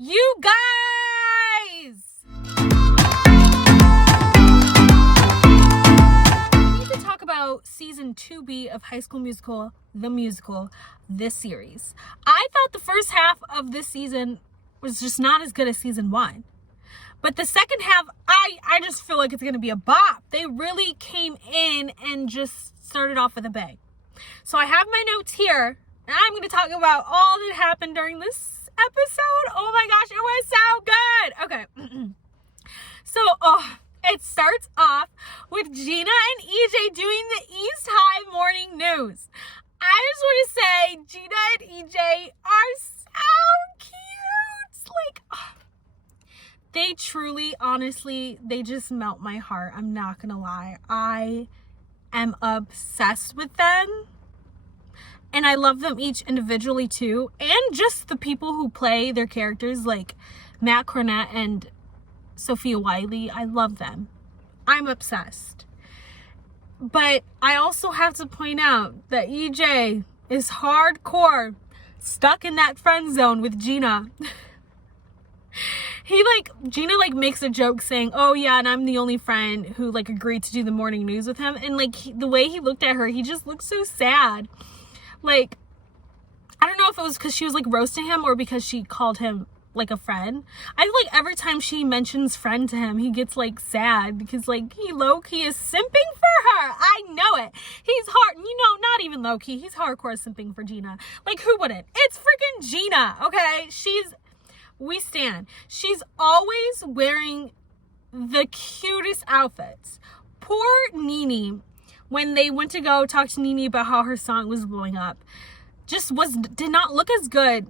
You guys! We need to talk about season 2B of High School Musical, the musical, this series. I thought the first half of this season was just not as good as season 1. But the second half, I just feel like it's going to be a bop. They really came in and just started off with a bang. So I have my notes here, and I'm going to talk about all that happened during this episode. Oh my gosh, it was so good. Okay. So, it starts off with Gina and EJ doing the East High morning news. I just want to say, Gina and EJ are so cute. Like, they truly, honestly, they just melt my heart. I'm not going to lie. I am obsessed with them. And I love them each individually too. And just the people who play their characters, like Matt Cornett and Sophia Wiley. I love them. I'm obsessed. But I also have to point out that EJ is hardcore stuck in that friend zone with Gina. Gina makes a joke saying, oh yeah, and I'm the only friend who agreed to do the morning news with him. And the way he looked at her, he just looked so sad. I don't know if it was because she was roasting him or because she called him a friend. I feel like every time she mentions friend to him, he gets sad because he low-key is simping for her. I know it. He's not even low-key. He's hardcore simping for Gina. Who wouldn't? It's freaking Gina, okay? We stand. She's always wearing the cutest outfits. Poor Nene, when they went to go talk to Nene about how her song was blowing up, did not look as good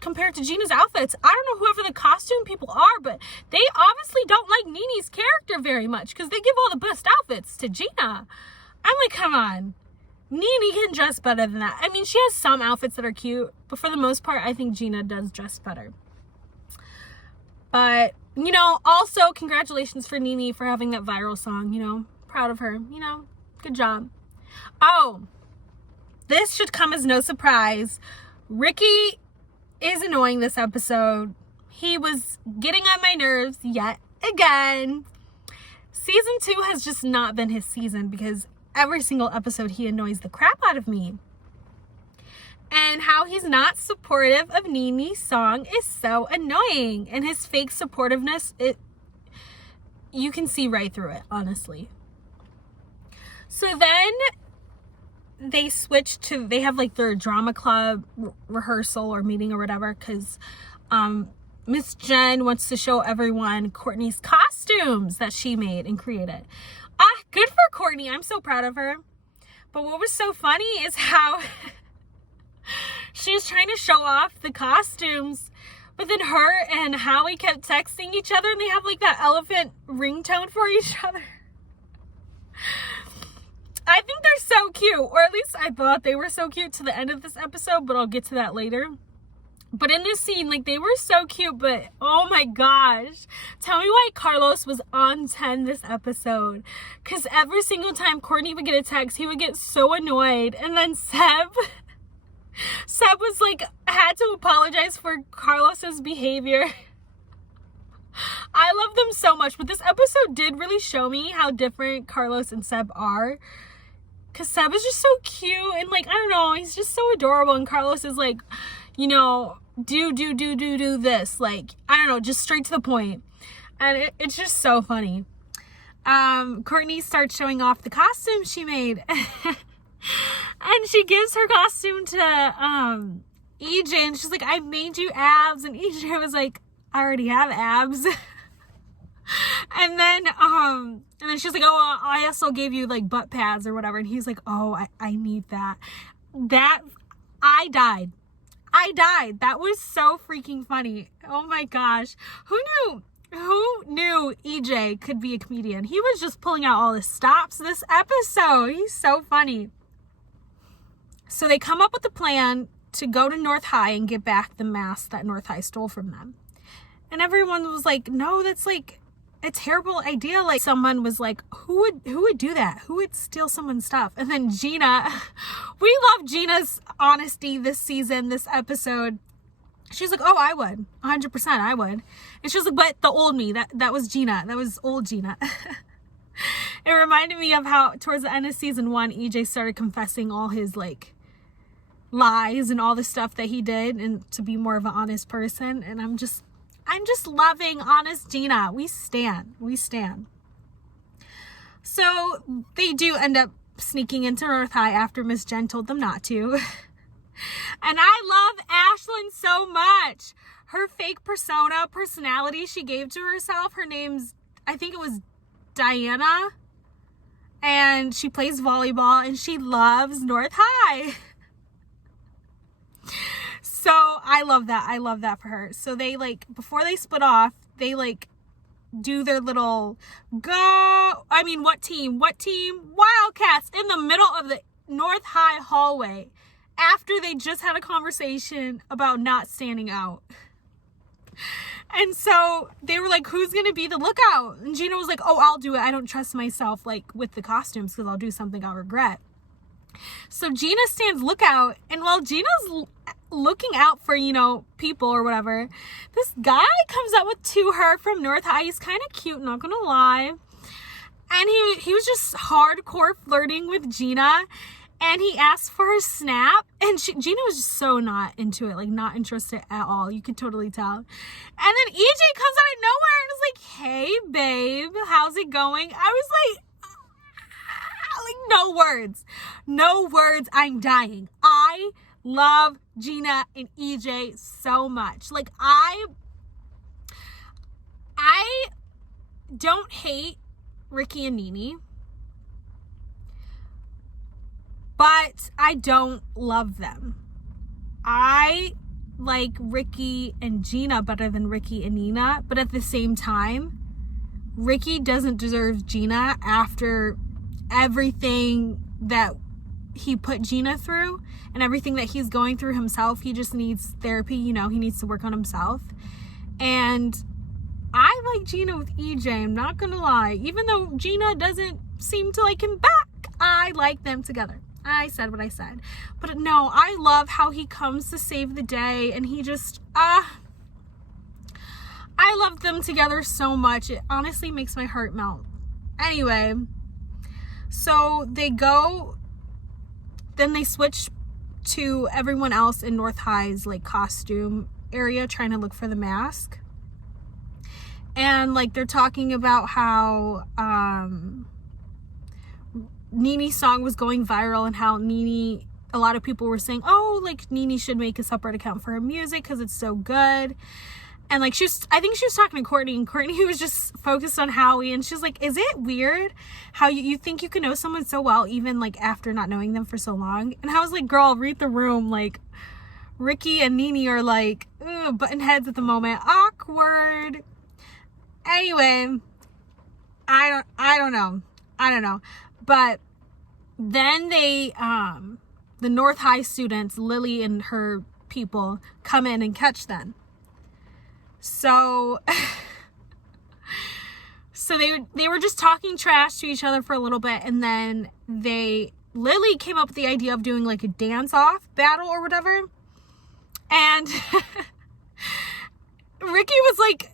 compared to Gina's outfits. I don't know whoever the costume people are, but they obviously don't like Nene's character very much because they give all the best outfits to Gina. I'm like, come on. Nene can dress better than that. I mean, she has some outfits that are cute, but for the most part, I think Gina does dress better. But, also congratulations for Nene for having that viral song, proud of her, good job. Oh, this should come as no surprise. Ricky is annoying this episode. He was getting on my nerves yet again. Season 2 has just not been his season because every single episode he annoys the crap out of me. And how he's not supportive of Nene's song is so annoying. And his fake supportiveness, you can see right through it, honestly. So then they switch to, they have their drama club rehearsal or meeting or whatever, because Miss Jen wants to show everyone Courtney's costumes that she made and created. Good for Courtney. I'm so proud of her. But what was so funny is how she was trying to show off the costumes, but then her and Howie kept texting each other, and they have that elephant ringtone for each other. I think they're so cute, or at least I thought they were so cute to the end of this episode, but I'll get to that later. But in this scene, they were so cute, but oh my gosh. Tell me why Carlos was on 10 this episode. Because every single time Courtney would get a text, he would get so annoyed. And then Seb was had to apologize for Carlos's behavior. I love them so much, but this episode did really show me how different Carlos and Seb are. Because Seb is just so cute and I don't know, he's just so adorable, and Carlos is do this, I don't know, just straight to the point. And it's just so funny. Courtney starts showing off the costume she made. And she gives her costume to EJ, and she's like, I made you abs. And EJ was like, I already have abs. And then she's like, oh, I also gave you butt pads or whatever. And he's like, oh, I need that. I died. That was so freaking funny. Oh my gosh. Who knew EJ could be a comedian? He was just pulling out all the stops this episode. He's so funny. So they come up with a plan to go to North High and get back the mask that North High stole from them. And everyone was like, no, that's a terrible idea. Someone was like, who would do that? Who would steal someone's stuff? And then Gina, we love Gina's honesty this season, this episode. She's like, oh, I would. 100% I would. And she was like, but the old me, that was Gina. That was old Gina. It reminded me of how towards the end of season 1, EJ started confessing all his like lies and all the stuff that he did, and to be more of an honest person. And I'm just loving honest Gina. We stand. So they do end up sneaking into North High after Miss Jen told them not to. And I love Ashlyn so much. Her fake personality she gave to herself. Her name's, I think it was Diana. And she plays volleyball and she loves North High. So I love that. I love that for her. So they like, before they split off, they like do their little what team? Wildcats in the middle of the North High hallway after they just had a conversation about not standing out. And so they were like, who's going to be the lookout? And Gina was like, oh, I'll do it. I don't trust myself like with the costumes because I'll do something I'll regret. So Gina stands lookout, and while Gina's looking out for, people or whatever, this guy comes up to her from North High. He's kind of cute, not gonna lie. And he was just hardcore flirting with Gina, and he asked for her snap, and Gina was just so not into it, like not interested at all. You could totally tell. And then EJ comes out of nowhere and is like, hey babe, how's it going? I was like no words. I'm dying. I love Gina and EJ so much. Like I don't hate Ricky and Nene, but I don't love them. I like Ricky and Gina better than Ricky and Nina, but at the same time, Ricky doesn't deserve Gina after everything that he put Gina through and everything that he's going through himself. He just needs therapy, he needs to work on himself. And I like Gina with EJ, I'm not gonna lie. Even though Gina doesn't seem to like him back, I like them together. I said what I said. But no, I love how he comes to save the day, and he just, I love them together so much. It honestly makes my heart melt. Anyway, so they go, then they switch to everyone else in North High's like costume area trying to look for the mask. And like they're talking about how Nene's song was going viral, and how Nene, a lot of people were saying, oh, like Nene should make a separate account for her music because it's so good. And like I think she was talking to Courtney, and Courtney was just focused on Howie, and she's like, is it weird how you think you can know someone so well even like after not knowing them for so long? And I was like, girl, read the room. Like Ricky and Nene are like button heads at the moment. Awkward. Anyway, I don't know. But then they the North High students, Lily and her people, come in and catch them. So they were just talking trash to each other for a little bit, and then Lily came up with the idea of doing like a dance-off battle or whatever. And Ricky was like,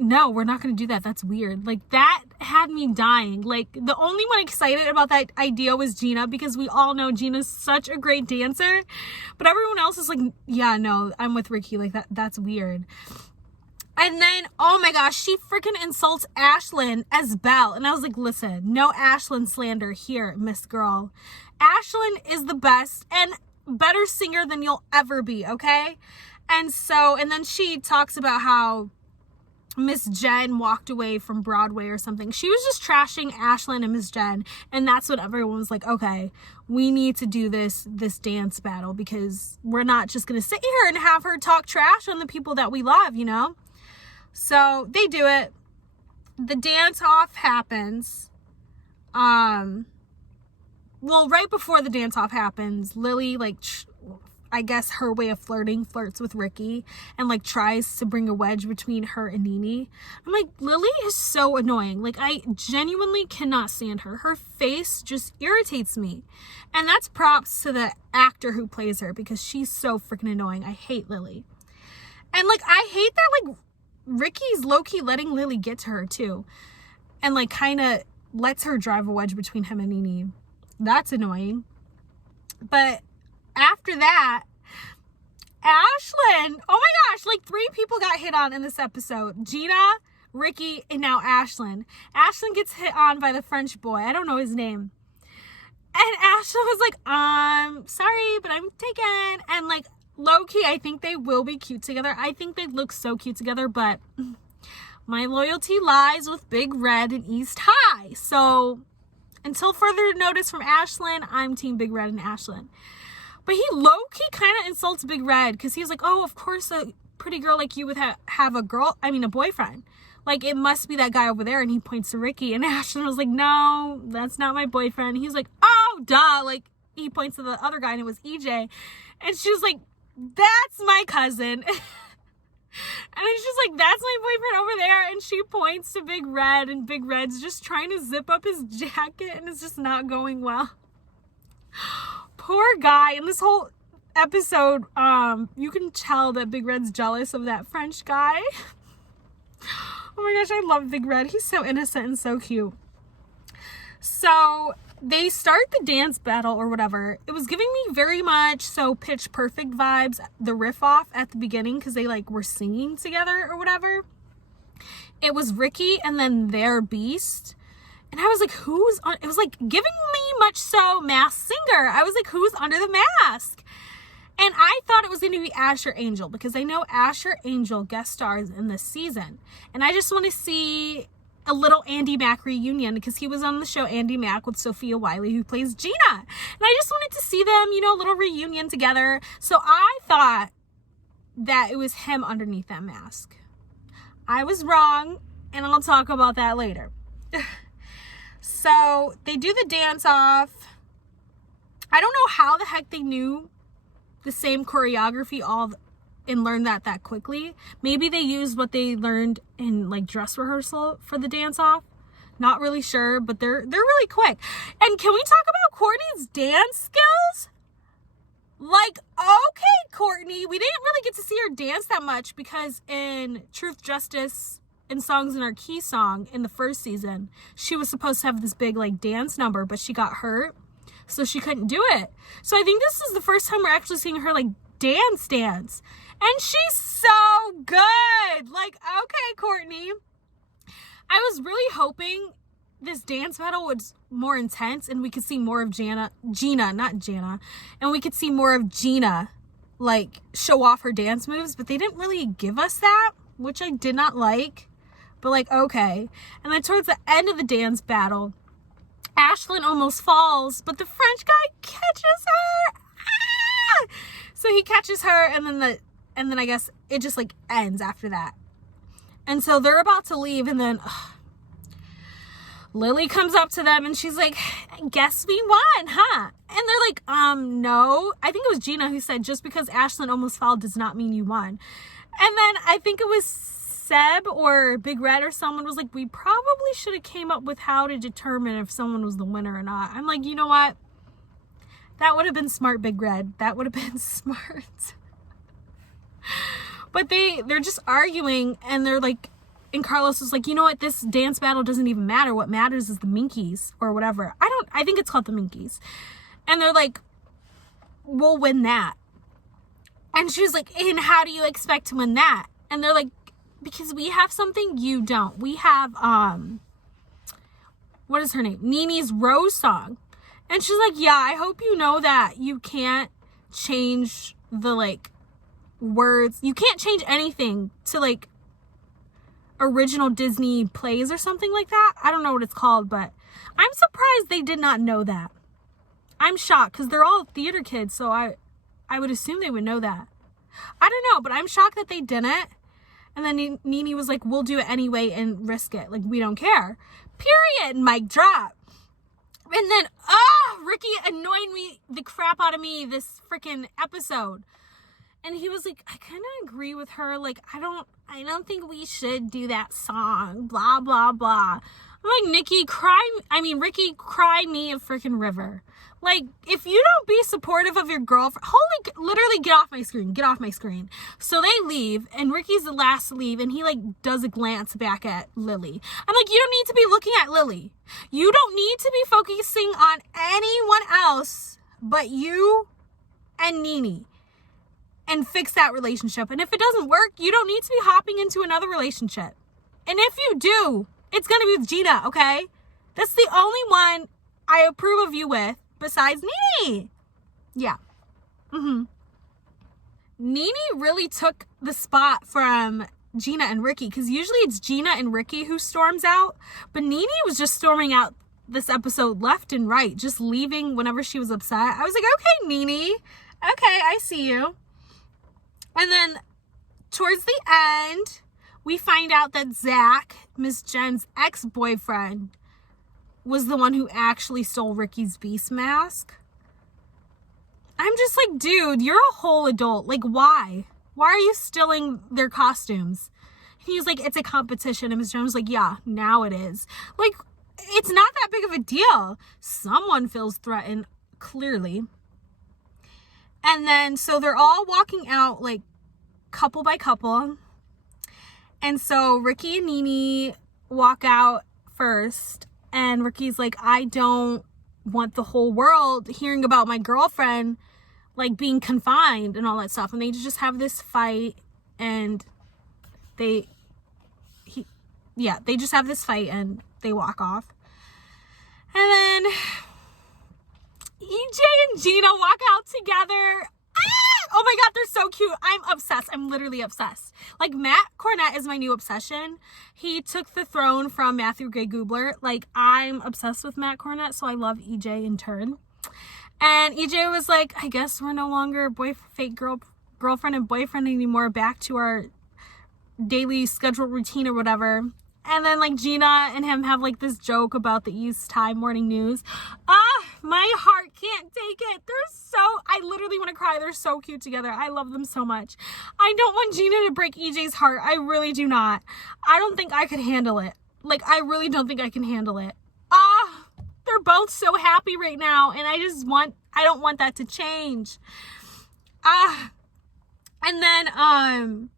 no, we're not going to do that. That's weird. Like, that had me dying. Like, the only one excited about that idea was Gina, because we all know Gina's such a great dancer. But everyone else is like, yeah, no, I'm with Ricky. Like, that's weird. And then, oh my gosh, she freaking insults Ashlyn as Belle. And I was like, listen, no Ashlyn slander here, Miss Girl. Ashlyn is the best and better singer than you'll ever be, okay? And then she talks about how Miss Jen walked away from Broadway or something. She was just trashing Ashlyn and Miss Jen, and that's what everyone was like, okay, we need to do this dance battle, because we're not just gonna sit here and have her talk trash on the people that we love, So they do it. The dance off happens. Well, right before the dance off happens, Lily, like, I guess her way of flirts with Ricky, and like tries to bring a wedge between her and Nene. I'm like, Lily is so annoying. Like, I genuinely cannot stand her. Her face just irritates me. And that's props to the actor who plays her, because she's so freaking annoying. I hate Lily. And, like, I hate that, like, Ricky's low-key letting Lily get to her, too. And, like, kind of lets her drive a wedge between him and Nene. That's annoying. But after that, Ashlyn, oh my gosh, like 3 people got hit on in this episode. Gina, Ricky, and now Ashlyn. Ashlyn gets hit on by the French boy. I don't know his name. And Ashlyn was like, sorry, but I'm taken. And, like, low-key, I think they will be cute together. I think they look so cute together, but my loyalty lies with Big Red and East High. So, until further notice from Ashlyn, I'm Team Big Red and Ashlyn. But he low-key kind of insults Big Red because he's like, oh, of course a pretty girl like you would have a boyfriend. Like, it must be that guy over there. And he points to Ricky. And Ashlyn was like, no, that's not my boyfriend. He's like, oh, duh. Like, he points to the other guy and it was EJ. And she was like, that's my cousin. And it's just like, that's my boyfriend over there. And she points to Big Red. And Big Red's just trying to zip up his jacket. And it's just not going well. Poor guy. In this whole episode, you can tell that Big Red's jealous of that French guy. Oh my gosh, I love Big Red. He's so innocent and so cute. So they start the dance battle or whatever. It was giving me very much so Pitch Perfect vibes, the riff off at the beginning because they like were singing together or whatever. It was Ricky and then their Beast. And I was like, who's on? It was like giving me much so Masked Singer. I was like, who's under the mask? And I thought it was going to be Asher Angel because I know Asher Angel guest stars in this season. And I just want to see a little Andy Mack reunion because he was on the show Andy Mack with Sophia Wiley who plays Gina. And I just wanted to see them, you know, a little reunion together. So I thought that it was him underneath that mask. I was wrong, and I'll talk about that later. So they do the dance off. I don't know how the heck they knew the same choreography and learned that quickly. Maybe they used what they learned in like dress rehearsal for the dance off. Not really sure, but they're really quick. And can we talk about Courtney's dance skills? Like, okay, Courtney, we didn't really get to see her dance that much because in Truth, Justice, and Songs in Our Key song in the first season, she was supposed to have this big like dance number, but she got hurt. So she couldn't do it. So I think this is the first time we're actually seeing her like dance. And she's so good. Like, okay, Courtney. I was really hoping this dance battle was more intense and we could see more of Gina, and we could see more of Gina like show off her dance moves, but they didn't really give us that, which I did not like. But like, okay. And then towards the end of the dance battle, Ashlyn almost falls, but the French guy catches her. Ah! So he catches her, and then I guess it just like ends after that. And so they're about to leave, and then Lily comes up to them, and she's like, "Guess we won, huh?" And they're like, no. I think it was Gina who said, "Just because Ashlyn almost fell does not mean you won." And then I think it was Seb or Big Red or someone was like, we probably should have came up with how to determine if someone was the winner or not. I'm like, you know what? That would have been smart, Big Red. That would have been smart. But they're just arguing, and they're like, and Carlos was like, you know what? This dance battle doesn't even matter. What matters is the Minkies or whatever. I think it's called the Minkies. And they're like, we'll win that. And she was like, and how do you expect to win that? And they're like, because we have something you don't. We have, what is her name? Nene's Rose song. And she's like, yeah, I hope you know that you can't change the, like, words. You can't change anything to, like, original Disney plays or something like that. I don't know what it's called, but I'm surprised they did not know that. I'm shocked because they're all theater kids, so I would assume they would know that. I don't know, but I'm shocked that they didn't. And then Nene was like, we'll do it anyway and risk it. Like, we don't care. Period. Mic drop. And then, Ricky annoyed the crap out of me this freaking episode. And he was like, I kind of agree with her. Like, I don't think we should do that song. Blah, blah, blah. I'm like, Ricky, cry me a freaking river. Like, if you don't be supportive of your girlfriend, literally get off my screen. So they leave, and Ricky's the last to leave, and he, like, does a glance back at Lily. I'm like, you don't need to be looking at Lily. You don't need to be focusing on anyone else but you and Nene. And fix that relationship. And if it doesn't work, you don't need to be hopping into another relationship. And if you do, it's going to be with Gina, okay? That's the only one I approve of you with besides Nene. Yeah. Nene really took the spot from Gina and Ricky, because usually it's Gina and Ricky who storms out. But Nene was just storming out this episode left and right, just leaving whenever she was upset. I was like, okay, Nene. Okay, I see you. And then towards the end, we find out that Zach, Miss Jen's ex-boyfriend, was the one who actually stole Ricky's beast mask. I'm just like, dude, you're a whole adult. Like, why? Why are you stealing their costumes? And he was like, it's a competition. And Miss Jen was like, yeah, now it is. Like, it's not that big of a deal. Someone feels threatened, clearly. And then, so they're all walking out, like, couple by couple. And so Ricky and Nene walk out first. And Ricky's like, I don't want the whole world hearing about my girlfriend, like, being confined and all that stuff. And they just have this fight. And they just have this fight and they walk off. And then EJ and Gina walk out together. Oh my God, they're so cute. I'm obsessed. I'm literally obsessed. Like, Matt Cornett is my new obsession. He took the throne from Matthew Gray Gubler. Like, I'm obsessed with Matt Cornett, so I love EJ in turn. And EJ was like, I guess we're no longer fake girlfriend and boyfriend anymore. Back to our daily scheduled routine or whatever. And then, like, Gina and him have, like, this joke about the East Time morning news. My heart can't take it. I literally want to cry. They're so cute together. I love them so much. I don't want Gina to break EJ's heart. I really do not. I don't think I could handle it. Like, I really don't think I can handle it. They're both so happy right now. And I don't want that to change. And then,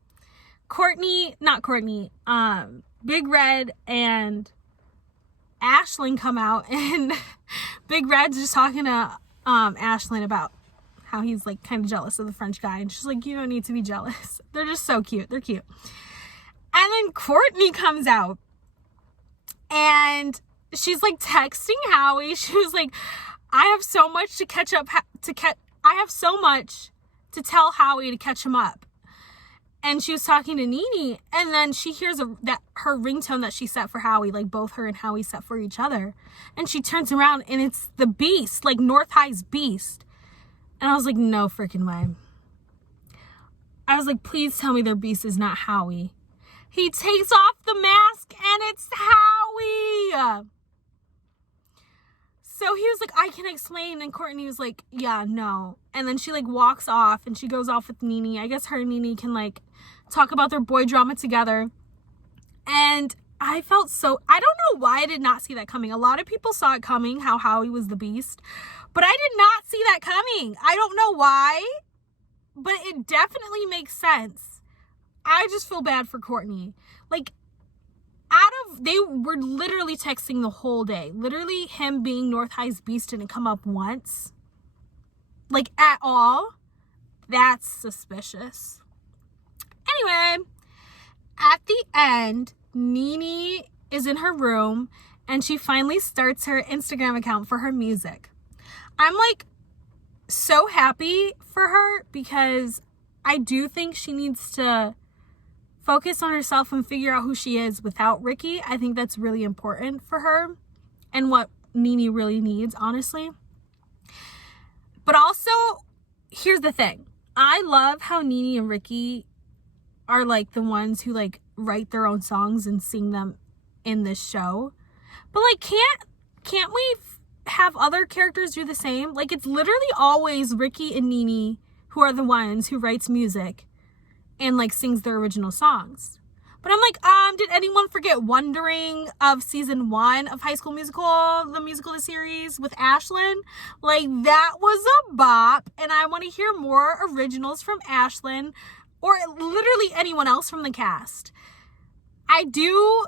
Big Red and Ashlyn come out, and Big Red's just talking to Ashlyn about how he's, like, kind of jealous of the French guy, and she's like, you don't need to be jealous. They're just so cute. They're cute. And then Courtney comes out, and she's, like, texting Howie. She was like, I have so much to tell Howie to catch him up. And she was talking to Nene, and then she hears that her ringtone that she set for Howie, like, both her and Howie set for each other. And she turns around, and it's the Beast, like, North High's Beast. And I was like, no freaking way. I was like, please tell me their Beast is not Howie. He takes off the mask, and it's Howie! So he was like, I can explain. And Courtney was like, yeah, no. And then she, like, walks off, and she goes off with Nene. I guess her and Nene can, like, talk about their boy drama together. And I felt I don't know why I did not see that coming. A lot of people saw it coming, how Howie was the Beast. But I did not see that coming. I don't know why, but it definitely makes sense. I just feel bad for Courtney. Like, they were literally texting the whole day. Literally, him being North High's Beast didn't come up once. Like, at all. That's suspicious. Anyway, at the end, Nene is in her room, and she finally starts her Instagram account for her music. I'm, like, so happy for her, because I do think she needs to focus on herself and figure out who she is without Ricky. I think that's really important for her and what Nene really needs, honestly. But also, here's the thing. I love how Nene and Ricky are, like, the ones who, like, write their own songs and sing them in this show. But, like, can't we have other characters do the same? Like, it's literally always Ricky and Nene who are the ones who writes music and like sings their original songs. But I'm like, did anyone forget Wondering of season 1 of High School Musical, the musical, the series with Ashlyn? Like, that was a bop, and I want to hear more originals from Ashlyn or literally anyone else from the cast. I do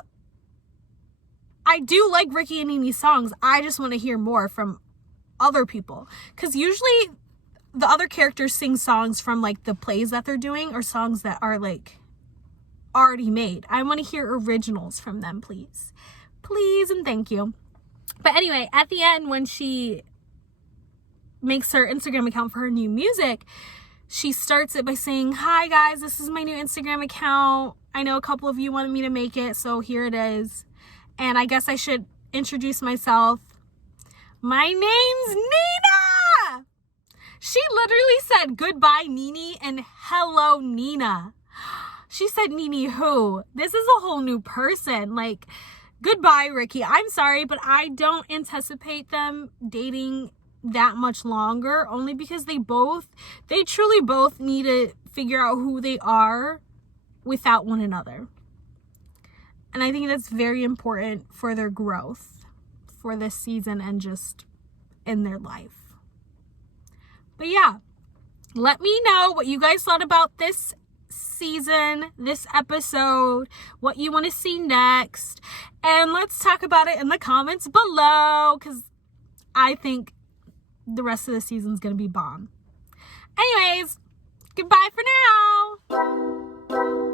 like Ricky and Nini's songs. I just want to hear more from other people, because usually the other characters sing songs from like the plays that they're doing or songs that are like already made. I want to hear originals from them, please and thank you. But anyway, at the end, when she makes her Instagram account for her new music, she starts it by saying, "Hi guys, this is my new Instagram account. I know a couple of you wanted me to make it, so here it is. And I guess I should introduce myself. My name's Nina." She literally said goodbye Nini and hello Nina. She said Nini who? This is a whole new person. Like, goodbye Ricky. I'm sorry, but I don't anticipate them dating that much longer, only because they truly both need to figure out who they are without one another. And I think that's very important for their growth for this season and just in their life. But yeah, let me know what you guys thought about this season, this episode, what you want to see next, and let's talk about it in the comments below, because I think the rest of the season is going to be bomb. Anyways, goodbye for now.